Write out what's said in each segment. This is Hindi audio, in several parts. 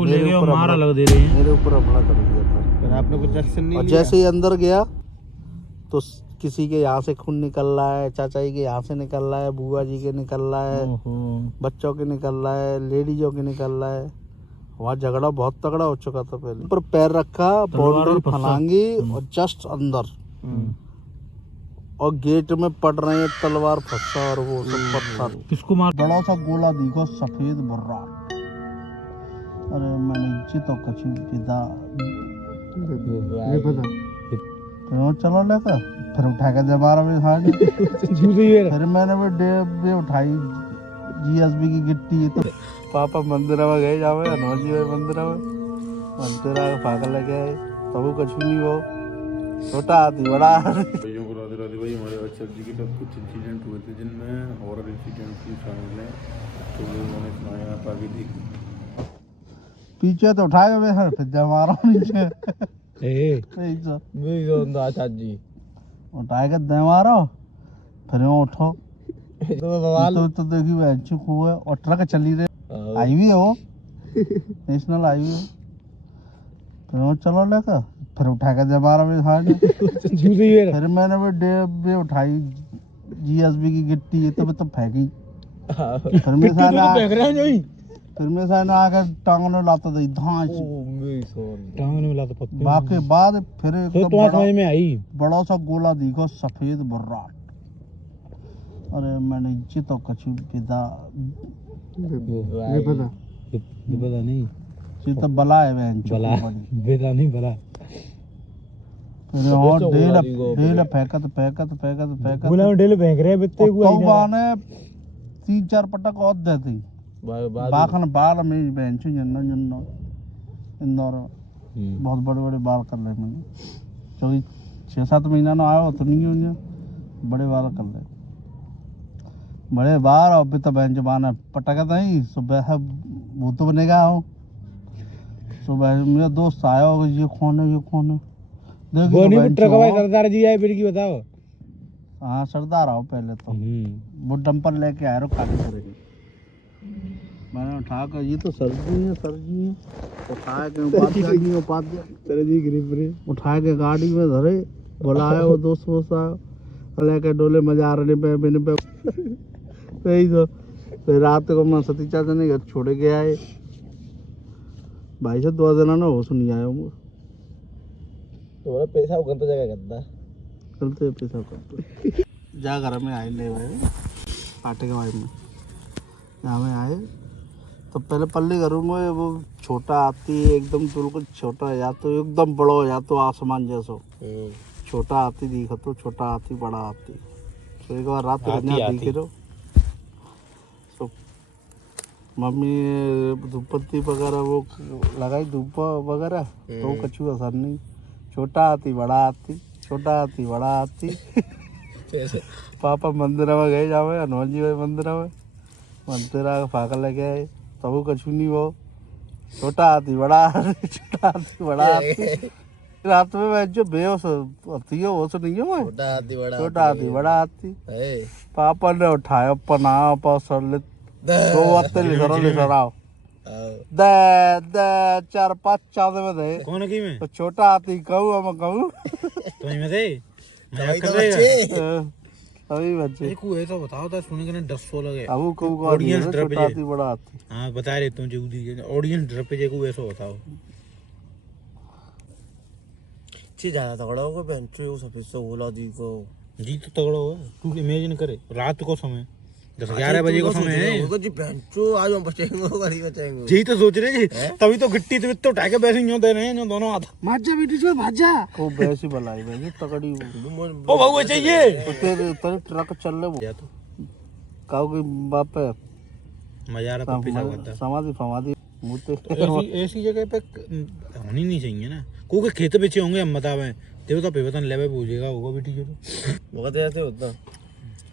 को ले गए और मारा लग दे रहे हैं। मेरे ऊपर हमला कर दिया था। फिर आपने कुछ एक्शन नहीं और लिया? जैसे ही अंदर गया तो किसी के यहाँ से खून निकल रहा है, चाचा जी के यहाँ से निकल रहा है, बुआ जी के निकल रहा है, बच्चों के निकल रहा है, लेडीजों के निकल रहा है। वहाँ झगड़ा बहुत तगड़ा हो चुका था पहले। पर पैर रखा, बाउंड्री फलांगी और जस्ट अंदर और गेट में पड़ रहे हैं तलवार फंसा और वो सब पत्थर। किसको मार? बड़ा सा गोला दिखो सफेद बर्रा। अरे मैंने तो कची पिता चलो लेकर फिर उठा के जब 12 बजे हार्ड फिर मैंने भी डे उठाई जीएसबी की गिट्टी। तो पापा मंदिर में गए जावे हनुमान जी मंदिर में पागल लगे आए तब कुछ नहीं हो छोटा हाथी बड़ा। भाइयों को राधे राधे भाई। हमारे आज सब्जी के साथ कुछ इंसिडेंट हुए थे जिनमें हॉरर इंसिडेंट भी शामिल है, तो उन्होंने सुनाया आप आगे देखिए। पीछे तो उठाए हुए हैं फिर जब मारो नीचे जी उठाए के दे मारो फिर वो उठो तो देखी वो खूब है और ट्रक चली रही हाईवे है वो नेशनल हाईवे फिर वो चलो लेकर फिर उठा के जब 12 बजे हार्ड फिर मैंने भी डे उठाई जीएसबी की गिट्टी तो फेंकी। फिर मेरे साथ फिर मेरे साथ आकर टांगने लाता था धांच टांगने में लाता पत्ते। बाकी बाद फिर तो समझ में आई बड़ा सा गोला दिखो सफेद बर्रा। अरे मैंने तो कछु पिता बला नहीं तो बला है बहन बला बेटा नहीं बला। फिर और ढेल फेंकत गोला में ढेल फेंक रहे बित्ते को तो बाने 3-4 पटक और देती बाखन बाल में बहन जन्नो इंदौर बहुत बड़े बाल कर रहे मैंने क्योंकि 6-7 महीना ना आया तो नहीं हुई बड़े बाल कर रहे बड़े बाल। अभी तो बहन जबान पटका नहीं सुबह भूत बनेगा हो सुबह मेरा दोस्त आया होगा ये कौन है देखिए ट्रक वाले सरदार जी आए फिर की बताओ। हाँ सरदार आओ पहले तो वो डंपर लेके आए खाली करेगी। मैंने उठा कर ये तो सर जी है उठा के उठा के गाड़ी में धरे बुलाया वो दोस्त लेके डोले मजा रहे पे यही तो फिर रात को मैं सती चाचा ने घर छोड़ के आए भाई से 2 दिन ना हो सुनी आया तुम्हारा पैसा वो गलत जगह करता चलते पैसा करते जा घर में आए ले भाई पाटे के भाई में यहाँ में आए तो पहले पल्ले घरों में वो छोटा हाथी एकदम बिल्कुल छोटा या तो एकदम बड़ा या तो आसमान जैसा छोटा हाथी दिखा तो छोटा हाथी बड़ा हाथी। तो एक बार रात को दिखे तो मम्मी धूपबत्ती वगैरह वो लगाई धूप वगैरह तो कछु असर नहीं। छोटा हाथी बड़ा हाथी छोटा हाथी बड़ा हाथी। पापा मंदिर में गए जावे हनुमान जी मंदिर में मंदिर फाकल लेके आए तब कछु नहीं वो छोटा हाथी बड़ा हाथी छोटा हाथी बड़ा हाथी। रात में मैं जो बेहोश होती है वो तो नहीं है मैं छोटा हाथी बड़ा हाथी। पापा ने उठाया पना सर तो वत्ते लिसराओ दे 4-5 चादर में दे कौन की में तो छोटा हाथी कहूँ मैं कहूँ तो में दे मजाक कर रहे अभी बच्चे को है तो बताओ तो सुनने के ना 10 लगे अब को ऑडियंस डर पे छोटा हाथी बड़ा हाथी। हां बता रहे तुम जो ऑडियंस डर पे को ऐसा बताओ ची ज्यादा तगड़ा होगा बेंचो सफेद से गोला दी को जी तो तगड़ा हो तू इमेजिन करे रात को समय 10-11 बजे को समय है वो जी बेंचो आज हम बचेंगे जी तो सोच रहे जी तभी तो गिट्टी तो उठा के बैसे यूं दे रहे हैं जो दोनों हाथ भाजा बेटी जो भाजा वो बैसी बलाई भाई तगड़ी ओ बहु चाहिए तेरे ट्रक चल रहे वो तो काऊ की बाप है मजा आ रहा पप्पी सा करता समाधि मुते ऐसी जगह पे होनी नहीं चाहिए ना को के खेत बेचे होंगे हम बतावे देव तो पेवतन लेवे पूछेगा होगा बेटी जो वो कहते ऐसे होता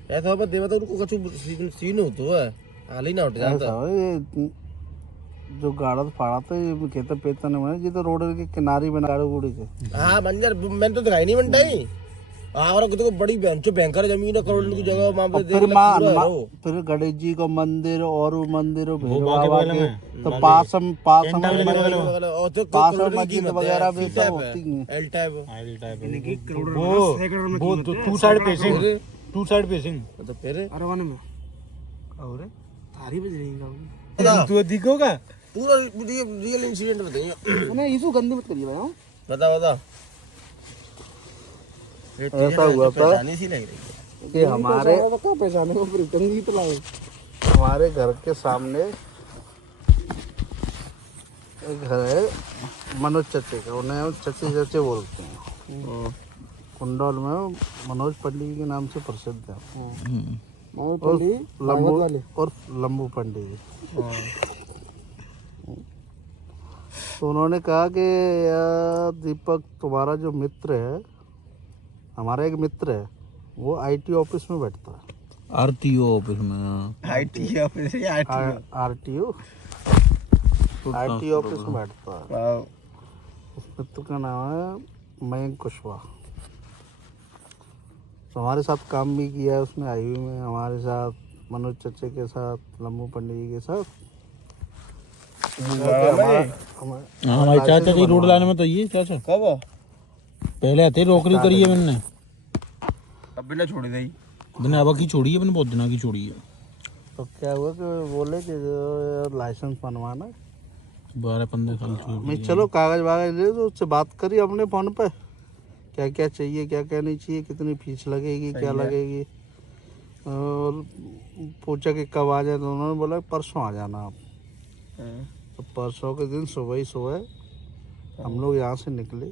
ऐसा होता देवता उनको कछु सीन होता है हाल ही ना उठ जाता जो गाड़त फाड़ा था ये खेत पेतने में जी तो रोड के किनारे बना गाड़ी गुड़ी के हां बंजर मैंने तो दिखाई नहीं बनता ही और देखो बड़ी बेंच बैंकर जमीन है, करोड़ की जगह वहां पे फिर फिर गणेश जी का मंदिर और मंदिर भैरव बाबा के, तो पास में और तो पास में करोड़ की मस्जिद कीमत वगैरह भी है, सब होती हैं। एल टाइप वो टू साइड पेसिंग तो फिर अरवान में और थारी बज रही तू दिखोगा पूरा रियल इंसिडेंट बताइए। नहीं इसको गंदी मत करिए भाई। बता ऐसा हुआ था पहचानी सी लग रही है। कि हमारे पहचाने को रिटर्न तो लाए, हमारे घर के सामने एक घर है मनोज चचे का, उन्हें हम चचे चचे बोलते हैं। कुंडल में मनोज पंडित के नाम से प्रसिद्ध है। और लंबू पंडित। तो उन्होंने कहा कि यार दीपक, तुम्हारा जो मित्र है, हमारा एक मित्र है, वो आईटी ऑफिस में बैठता है। आरटीओ ऑफिस में आईटी ऑफिस आरटीओ ऑफिस में बैठता है। उस मित्र का नाम है मयंक कुशवाहा। तो हमारे साथ काम भी किया है उसने आईवी में, हमारे साथ, मनोज चचे के साथ, लंबू पंडित जी के साथ। हमारे चाचा की रोड लाने में तो ये चाचा कब पहले आते नौकरी करी है मैंने, अब बिना छोड़ी दी बिना अब की छोड़ी है, मैंने बहुत दिनों की छोड़ी है। तो क्या हुआ कि बोले कि जो लाइसेंस बनवाना 12-15 साल की मैं, चलो कागज वागज ले, तो उससे बात करी अपने फोन पे, क्या क्या चाहिए क्या क्या नहीं चाहिए, कितनी फीस लगेगी क्या लगेगी, और पूछा कि कब आ जाए। तो उन्होंने बोला परसों आ जाना आप। तो परसों के दिन सुबह ही सुबह हम लोग यहाँ से निकले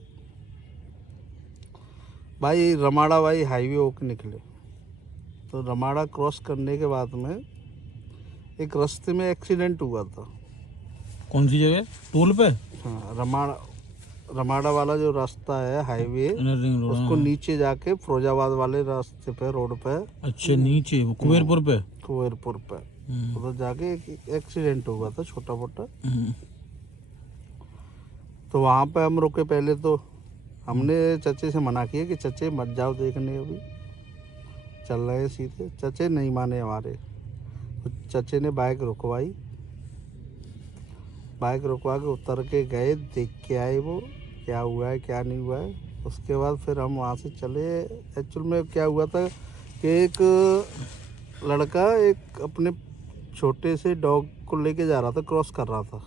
भाई, रमाड़ा भाई हाईवे होके निकले। तो रमाड़ा क्रॉस करने के बाद में एक रास्ते में एक्सीडेंट हुआ था। कौन सी जगह? टोल पे? हाँ, रमाड़ा वाला जो रास्ता है हाईवे, उसको नीचे जाके फिरोजाबाद वाले रास्ते पे, रोड पे। अच्छा, नीचे कुबेरपुर पे? कुबेरपुर पे उधर जाके एक एक्सीडेंट हुआ था छोटा मोटा। तो वहाँ पे हम रुके। पहले तो हमने चचे से मना किया कि चचे मत जाओ देखने, अभी चल रहे हैं सीधे। चचे नहीं माने हमारे। तो चचे ने बाइक रुकवाई, बाइक रुकवा के उतर के गए, देख के आए वो क्या हुआ है क्या नहीं हुआ है। उसके बाद फिर हम वहाँ से चले। एक्चुअल में क्या हुआ था कि एक लड़का एक अपने छोटे से डॉग को लेके जा रहा था, क्रॉस कर रहा था।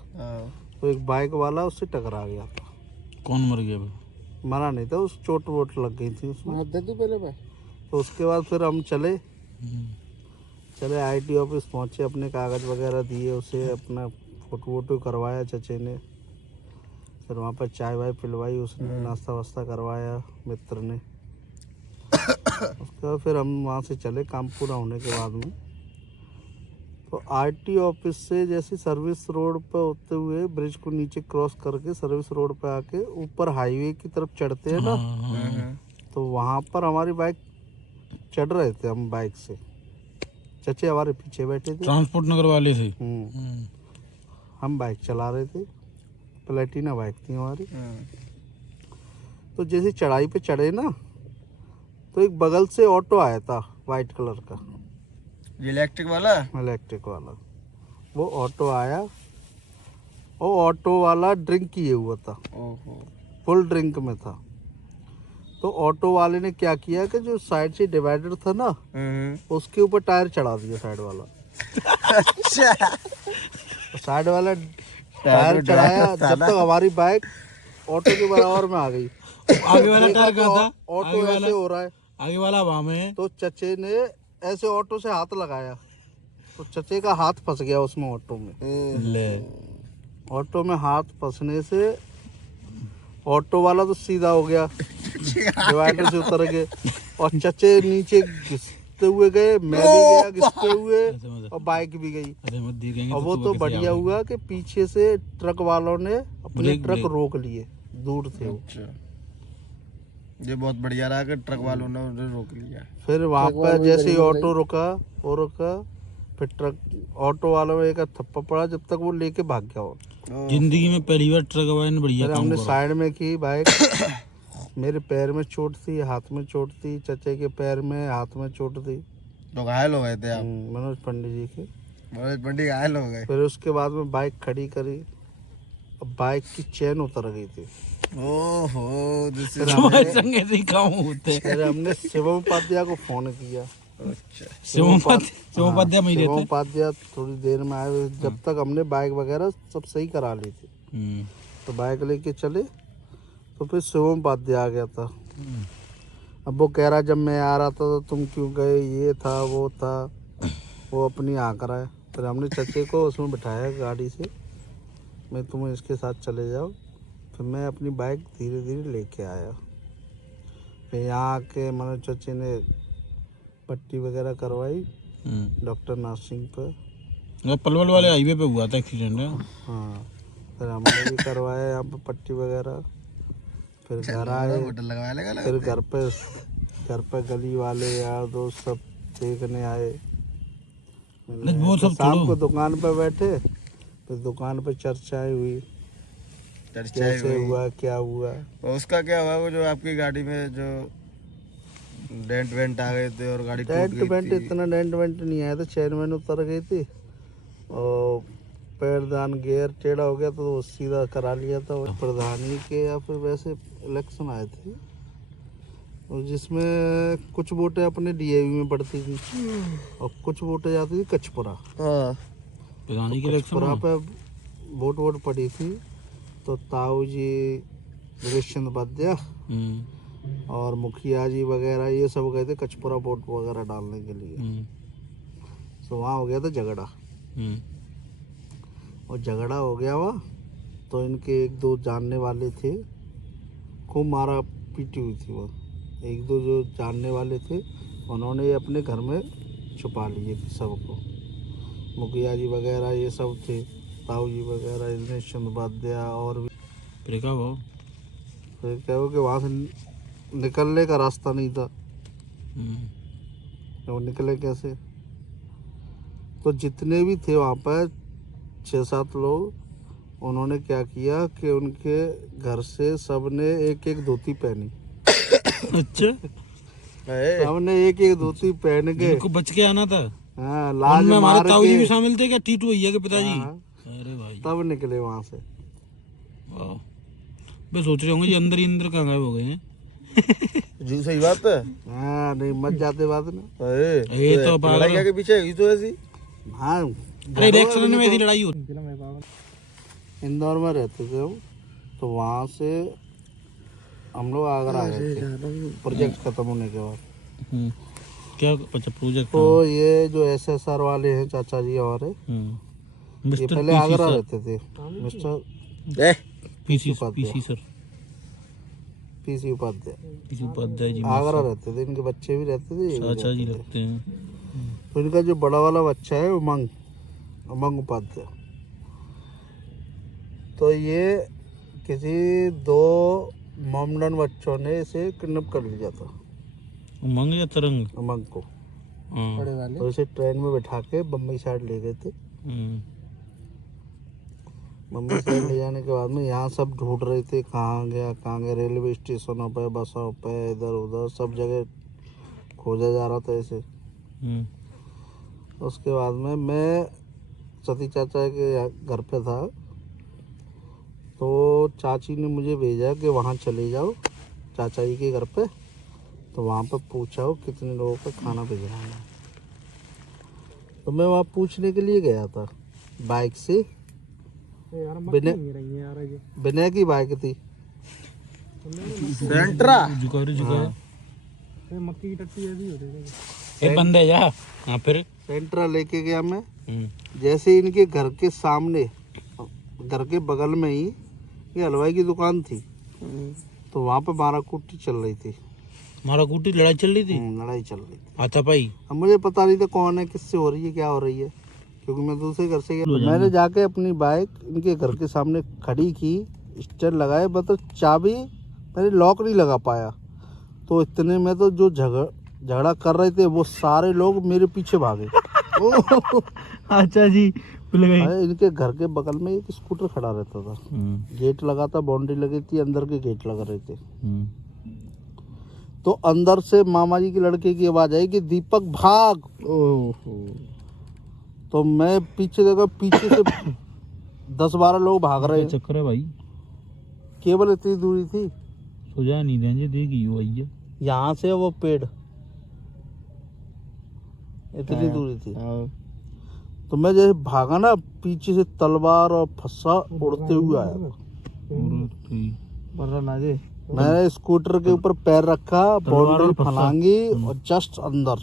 तो एक बाइक वाला उससे टकरा गया था। कौन मर गया भाई? मरा नहीं था, उस चोट वोट लग गई थी उसमें। पहले तो उसके बाद फिर हम चले आईटी ऑफिस पहुँचे, अपने कागज़ वगैरह दिए उसे, अपना फोटो वोटो करवाया चचे ने। फिर वहाँ पर चाय वाय पिलवाई उसने, नाश्ता वास्ता करवाया मित्र ने। उसके बाद फिर हम वहाँ से चले, काम पूरा होने के बाद में। तो आईटी ऑफिस से जैसे सर्विस रोड पर होते हुए ब्रिज को नीचे क्रॉस करके सर्विस रोड पे आके ऊपर हाईवे की तरफ चढ़ते हैं ना, तो वहाँ पर हमारी बाइक चढ़ रहे थे हम बाइक से। चचे हमारे पीछे बैठे थे, ट्रांसपोर्ट नगर वाले से। हम बाइक चला रहे थे, प्लेटिना बाइक थी हमारी। तो जैसे चढ़ाई पे चढ़े ना, तो एक बगल से ऑटो आया था वाइट कलर का, इलेक्ट्रिक वाला। वो ऑटो आया, वो ऑटो वाला ड्रिंक किए हुआ था, फुल ड्रिंक में था। तो ऑटो वाले ने क्या किया कि जो साइड से डिवाइडर था ना, उसके ऊपर टायर चढ़ा दिया साइड वाला। तो साइड वाला टायर चढ़ाया, जब तक हमारी बाइक ऑटो के बराबर में आ गई। आगे वाला टायर कहाँ था? ऑटो ऐसे हो रहा है, आगे वाला वहाँ में है। तो चचे ने ऐसे ऑटो से हाथ लगाया, तो चचे का हाथ फंस गया उसमें, ऑटो में। ले ऑटो में हाथ फंसने से ऑटो वाला तो सीधा हो गया, डिवाइडर से उतर गए, और चचे नीचे घिसते हुए गए, मैं भी गया घिसते हुए, और बाइक भी गई। और वो तो बढ़िया हुआ कि पीछे से ट्रक वालों ने अपने ट्रक रोक लिए, दूर थे वो। ये बहुत बढ़िया रहा कि ट्रक वालों ने उन्हें रोक लिया। फिर वहाँ पर जैसे ही ऑटो रुका, फिर ट्रक ऑटो वालों में एक थप्पड़ पड़ा, जब तक वो लेके भाग गया। जिंदगी में पहली बार ट्रक वाले ने बढ़िया फिर काम हमने करा। साइड में की बाइक, मेरे पैर में चोट थी, हाथ में चोट थी, चचे के पैर में हाथ में चोट थी। तो घायल हो गए थे आप? मनोज पंडित जी के। मनोज पंडित घायल हो गए। फिर उसके बाद में बाइक खड़ी करी, अब बाइक की चेन उतर गई थी। ओहो, फिर हमने शिवम उपाध्याय को फोन किया। शिवम उपाध्याय थोड़ी देर में आए, जब तक हमने बाइक वगैरह सब सही करा ली थी। तो बाइक लेके चले तो फिर शिवम उपाध्याय आ गया था। अब वो कह रहा जब मैं आ रहा था तो तुम क्यों गए, ये था वो था, वो अपनी आँख रहा है। फिर हमने चचे को उसमें बिठाया गाड़ी से, मैं तुम्हें इसके साथ चले जाओ। फिर मैं अपनी बाइक धीरे धीरे लेके आया। फिर यहाँ आके मनोज चचे ने पट्टी वगैरह करवाई डॉक्टर नर्सिंग पर। पलवल वाले हाईवे पे हुआ था एक्सीडेंट। हाँ, फिर हमने भी करवाया यहाँ पे पट्टी वगैरह। फिर घर आए, फिर घर पे गली वाले यार दोस्त सब देखने आए। वो सब शाम को दुकान पे बैठे, फिर दुकान पे चर्चाएं हुई, कैसे हुआ क्या हुआ। उसका क्या हुआ? वो जो आपकी गाड़ी में जो डेंट वेंट आ गए थे और गाड़ी टूट गई थी। इतना डेंट वेंट नहीं आया था, चेन वेन उतर गई थी और पैरदान गियर टेढ़ा हो गया तो वो सीधा करा लिया था। प्रधानी के या फिर वैसे इलेक्शन आए थे और जिसमें कुछ वोटें अपने डीएवी में पड़ती थी और कुछ वोटें जाती थी कचपुरा। प्रधानी के कचपुरा पे वोट पड़ी थी तो ताऊ जी वीरेंद्र उपाध्याय और मुखिया जी वगैरह ये सब गए थे कचपुरा वोट वगैरह डालने के लिए। तो वहाँ हो गया था झगड़ा और झगड़ा हो गया वहाँ तो इनके एक दो जानने वाले थे, खूब मारा पीटी हुई थी। वो एक दो जो जानने वाले थे उन्होंने अपने घर में छुपा लिए थे सबको, मुखिया जी वगैरह ये सब थे, ताऊ जी वगैरह, वीरेंद्र उपाध्याय और भी। फिर क्या हो कि वहाँ से निकलने का रास्ता नहीं था, वो निकले कैसे। तो जितने भी थे वहाँ पर 6-7 लोग, उन्होंने क्या किया कि उनके घर से सबने एक एक धोती पहनी। अच्छा, सबने एक एक धोती पहन के बच के आना था। हाँ, लाज में मार हमारे ताऊ जी के भी शामिल थे क्या? टीटू भैया के पिताजी। अरे भाई, तब निकले वहाँ से। मैं सोच रहे होंगे ये अंदर ही अंदर कहाँ गायब हो गए हैं। जी सही बात है। हाँ, नहीं मत जाते बात में। ये तो लड़ाई के पीछे हुई तो ऐसी। हाँ, इलेक्शन में ऐसी लड़ाई होती। इंदौर में रहते थे हम, तो वहाँ से हम लोग आगरा गए थे प्रोजेक्ट खत्म होने के बाद। क्या अच्छा प्रोजेक्ट? तो ये जो SSR वाले हैं चाचा जी हमारे, ये पहले आगरा रहते थे। मिस्टर पीसी उपाध्याय जी आगरा रहते थे, इनके बच्चे भी रहते थे, चाचा जी रहते हैं। तो इनका जो बड़ा वाला बच्चा है उमंग उपाध्याय, तो ये किसी 2 मोमडन बच्चों ने इसे किडनैप कर लिया था। उमंग या तरंग? उमंग को। तो इसे ट्रेन में बैठा के बम्बई साइड ले गए थे। बम्बई साइड ले जाने के बाद में यहाँ सब ढूंढ रहे थे कहाँ गया, रेलवे स्टेशनों पे, बसों पे, इधर उधर सब जगह खोजा जा रहा था इसे। उसके बाद में मैं सती चाचा के घर पे था, तो चाची ने मुझे भेजा कि वहाँ चले जाओ चाचा जी के घर पे, तो वहाँ पे पूछा कितने लोगों का खाना भिजवाना है। तो मैं वहाँ पूछने के लिए गया था बाइक से। विनय की बाइक थी, सेंट्रा मक्की की टट्टी ये बंद है जा। हाँ, फिर सेंट्रा लेके गया मैं। जैसे इनके घर के सामने, घर के बगल में ही ये हलवाई की दुकान थी, तो वहाँ पे माराकूटी चल रही थी। माराकूटी लड़ाई चल रही थी? लड़ाई चल रही थी। अच्छा भाई, अब मुझे पता नहीं था कौन है, किससे हो रही है, क्या हो रही है, क्योंकि मैं दूसरे घर से गया। मैंने जाके अपनी बाइक इनके घर के सामने खड़ी की, स्टेयर लगाए, मतलब चाबी मैंने लॉक नहीं लगा पाया। तो इतने में तो जो झगड़ा कर रहे थे वो सारे लोग मेरे पीछे भागे। अच्छा जी, इनके घर के बगल में एक स्कूटर खड़ा रहता था, गेट लगा था, बाउंड्री लगी थी, अंदर के गेट लग रहे थे। तो अंदर से मामा जी के लड़के की आवाज आई कि दीपक भाग। ओहो। तो मैं पीछे देखा, पीछे से 10-12 लोग भाग रहे हैं। चक्कर है भाई, केवल इतनी दूरी थी, सुझा नहीं देंगे, देखी हो आई है। यहाँ से वो पेड़ इतनी दूरी थी। तो मैं जैसे भागा ना, पीछे से तलवार और फस्सा उड़ते हुए आया। मैंने स्कूटर के ऊपर पैर रखा, बाउंड्री फलांगी और जस्ट अंदर,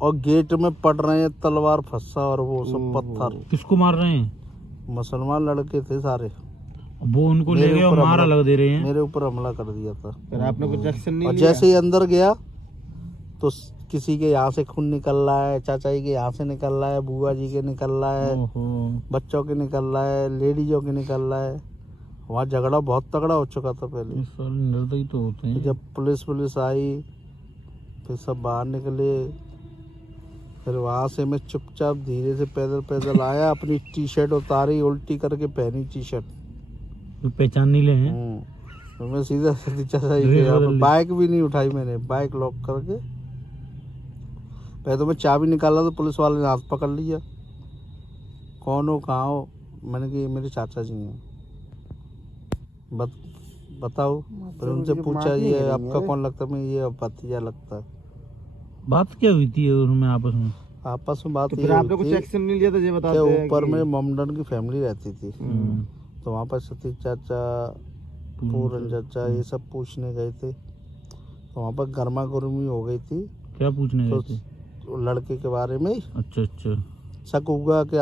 और गेट में पड़ रहे हैं तलवार फस्सा और वो सब पत्थर। किसको मार रहे हैं? मुसलमान लड़के थे सारे, वो उनको ले गए और मार अलग दे रहे हैं। मेरे ऊपर हमला कर दिया था। फिर आपने कुछ एक्शन नहीं और लिया? जैसे ही अंदर गया तो किसी के यहाँ से खून निकल रहा है, चाचा जी के यहाँ से निकल रहा है, बुआ जी के निकल रहा है, बच्चों के निकल रहा है, लेडीजों के निकल रहा है। वहाँ झगड़ा बहुत तगड़ा हो चुका था पहले। निर्दयी तो होते हैं। जब पुलिस आई फिर सब बाहर निकले। फिर वहाँ से मैं चुपचाप धीरे से पैदल आया, अपनी टी शर्ट उतारी, उल्टी करके पहनी टी शर्ट। पहचान नहीं ले हैं। तो मैं सीधा चाचा जी के यहाँ पे, बाइक भी नहीं उठाई मैंने, बाइक लॉक करके पहले तो मैं चाबी निकाला तो पुलिस वाले ने हाथ पकड़ लिया। कौन हो, कहाँ हो? मैंने कहा ये मेरे चाचा जी हैं। बताओ। फिर उनसे पूछा ये आपका कौन लगता है? मैं ये भतीजा लगता है। बात क्या हुई थी उनमें आपस में? आपस में बात तो ये फिर आपने कुछ हुई थी एक्शन नहीं लिया? तो ये कि बताते हैं ऊपर कि- में मोमडन की फैमिली रहती थी, तो वहाँ पर सतीश चाचा, पूरन चाचा ये सब पूछने गए थे। तो वहाँ पर गर्मा गर्मी हो गई थी। क्या पूछने गए थे? तो लड़के के बारे में अच्छा अच्छा। शक हुआ कि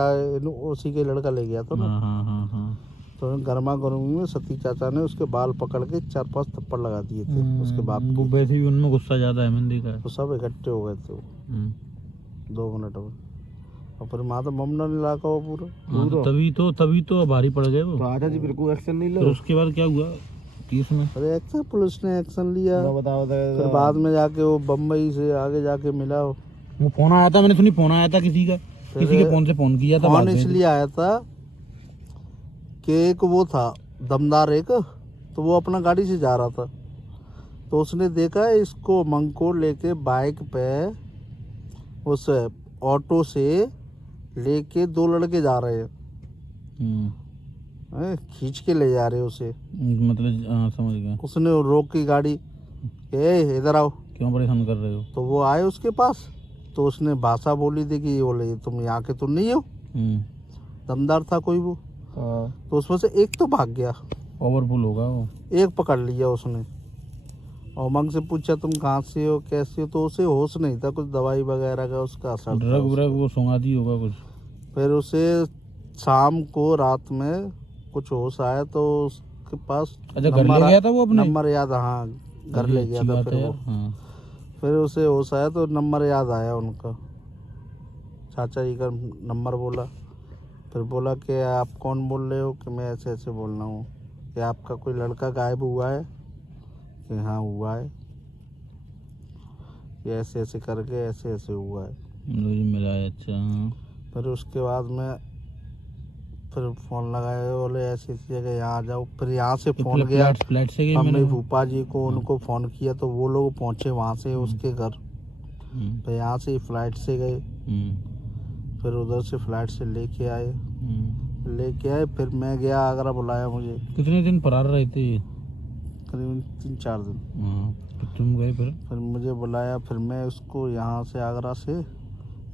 उसी के लड़का ले गया था ना। हाँ। तो गर्मा गर्मी में सतीश चाचा ने उसके बाल पकड़ के 4-5 थप्पड़ लगा दिए थे उसके बाप वो को। वैसे भी उनमें गुस्सा ज्यादा है, मैंने देखा है। तो सब इकट्ठे हो गए थे वो 2 मिनट में। और फिर वहाँ तो मोमडन इलाका वो पूरा। हाँ, तो तभी तो भारी पड़ गए वो। तो आजा जी, फिर कोई एक्शन नहीं फिर लो? उसके बाद क्या हुआ केस में? अरे एक्शन, पुलिस ने एक्शन लिया। बताओ। फिर बाद में जाके वो बम्बई से आगे जाके मिला। वो फोन आया था, मैंने सुनी फोन आया था किसी का, किसी के फोन से फोन किया था। फोन इसलिए आया था कि एक वो था दमदार एक, तो वो अपना गाड़ी से जा रहा था। तो उसने देखा इसको मंग को लेके बाइक पे उस ऑटो से लेके 2 लड़के जा रहे हैं, खींच के ले जा रहे हैं उसे। मतलब समझ गया। उसने रोक की गाड़ी, ए इधर आओ, क्यों परेशान कर रहे हो? तो वो आए उसके पास। तो उसने भाषा बोली थी कि बोले तुम यहाँ के तो नहीं हो। दमदार था कोई वो। तो उसमें से एक तो भाग गया, ओवरफुल होगा वो। एक पकड़ लिया उसने और मंग से पूछा तुम कहाँ से हो, कैसे हो? तो उसे होश नहीं था, कुछ दवाई वगैरह का उसका असर था। ड्रग व्रग वो सुंगादी होगा कुछ। फिर उसे शाम को रात में कुछ होश आया तो उसके पास अच्छा, घर ले गया था वो अपने? नंबर याद, हाँ घर ले गया था। फिर वो फिर उसे होश आया तो नंबर याद आया उनका, चाचा जी का नंबर बोला। फिर बोला कि आप कौन बोल रहे हो? कि मैं ऐसे ऐसे बोल रहा हूँ कि आपका कोई लड़का गायब हुआ है? कि हाँ हुआ है, कि ऐसे ऐसे करके ऐसे ऐसे हुआ है। मिला है। अच्छा। फिर उसके बाद में फिर फ़ोन लगाए, बोले ऐसी ऐसी जगह यहाँ आ जाओ। फिर यहाँ से फ़ोन गया फ्लैट से गई मम्मी फूफा जी को, उनको फ़ोन किया तो वो लोग पहुँचे वहाँ से उसके घर। फिर यहाँ से फ्लाइट से गए, फिर उधर से फ्लाइट से लेके आए। फिर मैं गया आगरा, बुलाया मुझे। कितने दिन फरार रहे थे? करीबन 3-4 दिन। फिर तुम गए? फिर मुझे बुलाया, फिर मैं उसको यहाँ से आगरा से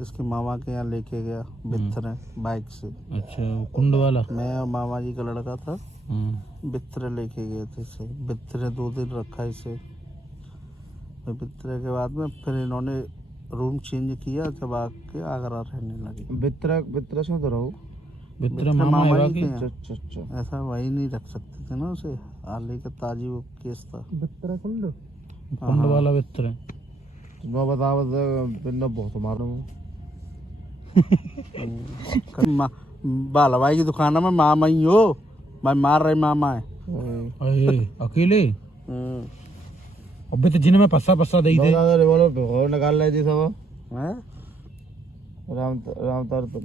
इसके मामा के यहाँ लेके गया बित्थरे बाइक से। अच्छा, कुंड वाला? मैं और मामा जी का लड़का था, बित्थरे लेके गए थे इसे। बित्थरे 2 दिन रखा इसे। फिर बित्थरे के बाद में फिर इन्होंने रूम चेंज किया, जब आके आगरा रहने लगे। बित्रा से तो रहो। बित्रा मामा है जी कि? के यहाँ। ऐसा वही नहीं रख सकते थे ना उसे, आले का ताजी वो केस था। बित्रा कुंड वाला बित्रा। मैं बताओ बिन्ना बहुत मारूं। बाला भाई की दुकान में मामा ही हो, भाई मार रहे मामा है। अकेले? अबे तो जिन्हें मैं पस्सा दे दे। रिवॉल्वर निकाल ले जी सब। हैं? राम तार तो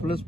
पुलिस